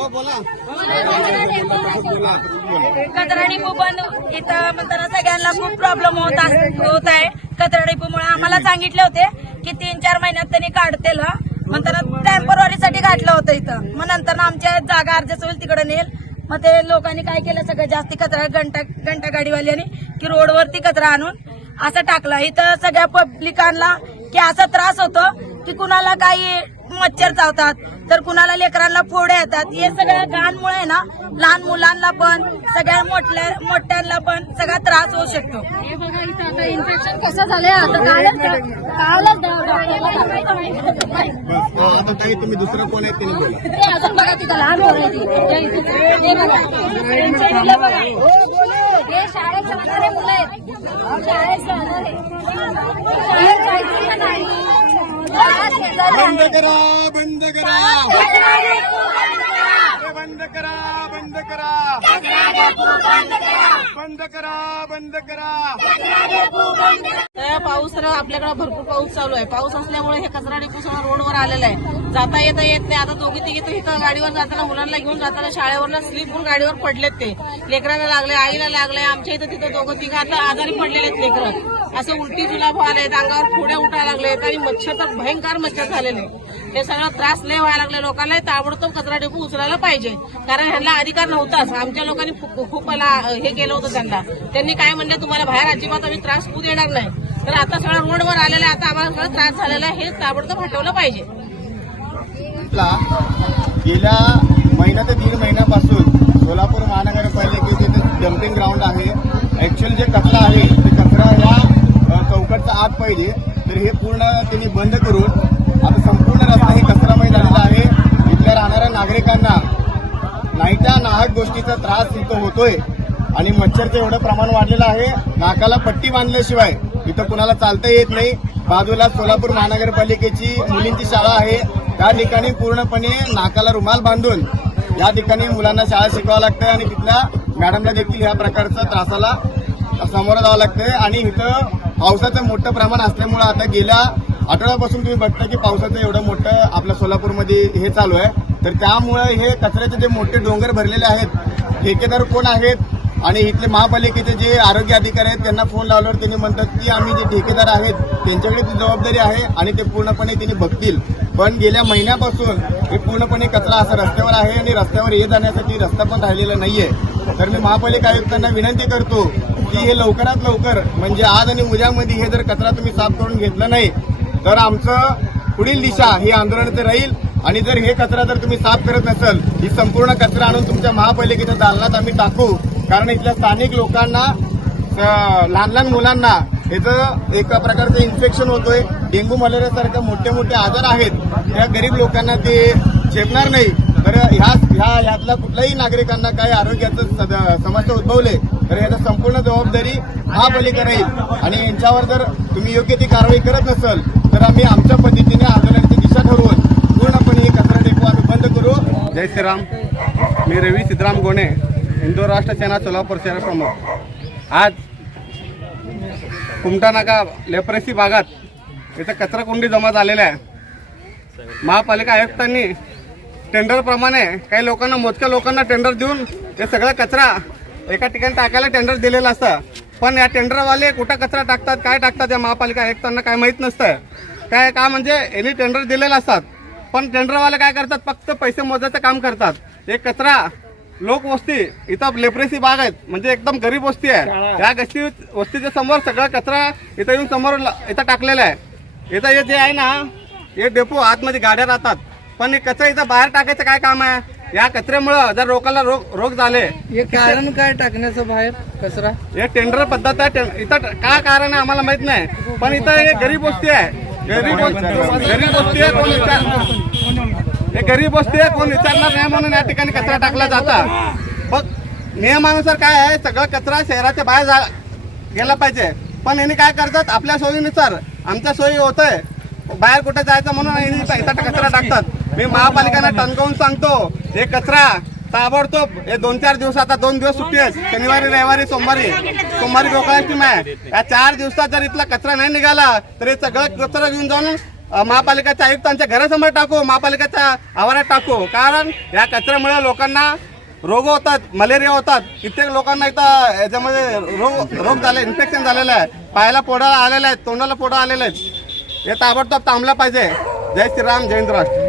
हो, कचरा डिपो पण इथं म्हणताना सगळ्यांना खूप प्रॉब्लेम होत होत आहे. कचरा डिपोमुळे आम्हाला सांगितले होते की तीन चार महिन्यात त्यांनी काढतील हा. म्हणताना टेम्पररीसाठी घातलं होतं इथं. मग नंतर आमच्या जागा अर्जस होईल तिकडे नेल. मग ते लोकांनी काय केलं सगळं जास्ती कचरा घंटा घंटा गाडीवाल्यांनी की रोडवरती कचरा आणून असं टाकला. इथं सगळ्या पब्लिकांना की असा त्रास होतो की कुणाला काही मच्छर चावतात तर कुणाला लेकरांना फोडे येतात हे सगळ्या घाणमुळे आहे ना लहान मुलांना पण सगळ्या मोठ्या मोठ्यांना पण सगळा त्रास होऊ शकतो हे बघा इथं आता इन्फेक्शन कसं झालंय आता तुम्ही दुसरं कोण आहे त्यांनी बोला ते अजून बघा तिथं लहान हे हे मुलं आहेत शाळेत जाणारे शाळेत जायचं का नाही शाळा शेजारी बंद करा बंद करा. बंद करा. बंद करा. बंद करा बंद करा. पाऊस तर आपल्याकडे भरपूर पाऊस चालू आहे. पाऊस असल्यामुळे हे कचरा डिपो सगळं रोडवर आलेला आहे. जाता येता येत नाही. आता दोघी तिघी तर इथं गाडीवर जाताना मुलांना घेऊन जाताना शाळेवरनं स्लीप होऊन गाडीवर पडलेत ते. लेकरांना लागले आईला लागले आमच्या इथं तिथं दोघं तिघं आता आजारी पडलेले आहेत लेकरं. असं उलटी जुलाब व्हायला अंगावर फोड्या उठायला लागलेत आणि मच्छर तर भयंकर मच्छर झालेले. हे सगळं त्रास लय व्हायला लागले. लोकांना ताबडतोब कचरा डेपो उचलायला पाहिजे. कारण ह्यांना अधिकार नव्हताच. आमच्या लोकांनी खूप खूप मला हे केलं होतं त्यांना. त्यांनी काय म्हणलं तुम्हाला बाहेर अजिबात आम्ही त्रास होऊ देणार नाही. तर आता सगळं रोडवर आलेलं आहे. आता आम्हाला सगळं त्रास झालेला हे ताबडतोब हटवलं पाहिजे. गेल्या महिना ते दीड महिन्यापासून सोलापूर महानगरपालिकेचे जे डम्पिंग ग्राउंड आहे ऍक्च्युअल जे कचरा आहे ते कचरा या अ, आत पाहिजे तर हे पूर्ण त्यांनी बंद करून आता संपूर्ण रस्ता हे कचरामय झालेला आहे. इथल्या राहणाऱ्या नागरिकांना नाहीत्या नाहक गोष्टीचा त्रास इथं होतोय. आणि मच्छरचं एवढं प्रमाण वाढलेलं आहे. नाकाला पट्टी बांधल्याशिवाय इथं कुणाला चालता येत नाही. बाजूला सोलापूर महानगरपालिकेची मुलींची शाळा आहे. त्या ठिकाणी पूर्णपणे नाकाला रुमाल बांधून या ठिकाणी मुलांना शाळा शिकवावं लागतं आणि तिथल्या मॅडमला देखील ह्या प्रकारचा त्रासाला सामोरं जावं लागतंय. आणि इथं पावसाचं मोठं प्रमाण असल्यामुळं आता गेल्या आठवड्यापासून तुम्ही बघता की पावसाचं एवढं मोठं आपल्या सोलापूरमध्ये हे चालू आहे. तर त्यामुळे हे कचऱ्याचे जे मोठे डोंगर भरलेले आहेत ठेकेदार कोण आहेत? आणि इथले महापालिकेचे जे आरोग्य अधिकारी आहेत त्यांना फोन लावल्यावर त्यांनी म्हणतात की आम्ही जे ठेकेदार आहेत त्यांच्याकडे ती जबाबदारी आहे आणि ते पूर्णपणे त्यांनी बघतील. पण गेल्या महिन्यापासून हे पूर्णपणे कचरा असा रस्त्यावर आहे आणि रस्त्यावर ये जाण्यासाठी रस्ता पण राहिलेला नाहीये. तर मी महापालिका आयुक्तांना विनंती करतो की हे लवकरात लवकर म्हणजे आज आणि उद्यामध्ये हे जर कचरा तुम्ही साफ करून घेतला नाही तर आमचं पुढील दिशा ही आंदोलनाचं राहील. आणि जर हे कचरा जर तुम्ही साफ करत नसाल ही संपूर्ण कचरा आणून तुमच्या महापालिकेच्या दालनात आम्ही टाकू. कारण इथल्या स्थानिक लोकांना लहान लहान मुलांना याचं एका प्रकारचं इन्फेक्शन होतोय. डेंग्यू मलेरियासारखे मोठे मोठे आजार आहेत. त्या गरीब लोकांना ते झेपणार नाही. तर ह्या ह्या ह्यातल्या कुठल्याही नागरिकांना काही आरोग्याचं समस्या उद्भवले तर याची संपूर्ण जबाबदारी महापालिका राहील आणि यांच्यावर जर तुम्ही योग्य ती कारवाई करत नसाल तर आम्ही आमच्या पद्धतीने आंदोलनाची दिशा ठरवून पूर्णपणे हे कचरा डेपो आम्ही बंद करू. जय श्रीराम. मी रवी सिद्धराम गोणे हिंदू राष्ट्र सेना सोलापूर शहर प्रमुख. आज कुमटा नाका लेप्रेसी भागात इथं कचराकुंडी जमा झालेल्या आहे. महापालिका आयुक्तांनी टेंडरप्रमाणे काही लोकांना मोजक्या लोकांना टेंडर देऊन ते सगळा कचरा एका ठिकाणी टाकायला टेंडर दिलेलं असतं. पण या टेंडरवाले कुठं कचरा टाकतात काय टाकतात या महापालिका आयुक्तांना काय माहीत नसतं. काय का म्हणजे यांनी टेंडर दिलेलं असतात. पण टेंडरवाले काय करतात फक्त पैसे मोजायचं काम करतात. हे कचरा लोकवस्ती इथं लेप्रेसी बाग आहेत. म्हणजे एकदम गरीब वस्ती आहे. या गस्ती वस्तीच्या समोर सगळा कचरा इथं येऊन समोर इथं टाकलेला आहे. इथं हे जे आहे ना हे डेपो आतमध्ये गाड्या राहतात. पण हे कचरा इथं बाहेर टाकायचं काय काम आहे? या कचऱ्यामुळं जर लोकांना रोग रोग झाले. हे कारण काय टाकण्याचं बाहेर? कचरा? हे टेंडर पद्धत आहे टे- इथं काय कारण आहे आम्हाला माहीत नाही. पण इथं हे गरीब वस्ती आहे. गरीब वस्ती गरीब वस्ती आहे कोण विचार हे गरीब वस्ती आहे कोण विचारणार नाही म्हणून या ठिकाणी कचरा टाकला जाता. पण नियमानुसार काय आहे सगळं कचरा शहराच्या बाहेर जा गेला पाहिजे. पण यांनी काय करतात आपल्या सोयीनुसार आमच्या सोयी होतंय. बाहेर कुठे जायचं म्हणून यांनी इथं इथं कचरा टाकतात. मी महापालिकांना टणकावून सांगतो हे कचरा ताबडतोब हे दोन चार दिवस आता दोन दिवस सुट्टी आहेत. शनिवारी रविवारी सोमवारी. सोमवारी गोकुळाष्टमी आहे. या चार दिवसात जर इथला कचरा नाही निघाला तर हे सगळं कचरा घेऊन जाऊन अ, महापालिकेच्या आयुक्तांच्या घरासमोर टाकू महापालिकेच्या आवारात टाकू. कारण या कचऱ्यामुळे लोकांना रोग होतात मलेरिया होतात. कित्येक लोकांना इथं याच्यामध्ये रोग रोग झाले इन्फेक्शन झालेलं आहे. पायाला पोडा आलेला आहे तोंडाला पोडा आलेले आहेत. हे ताबडतोब थांबलं पाहिजे. जय श्रीराम जय राष्ट्र.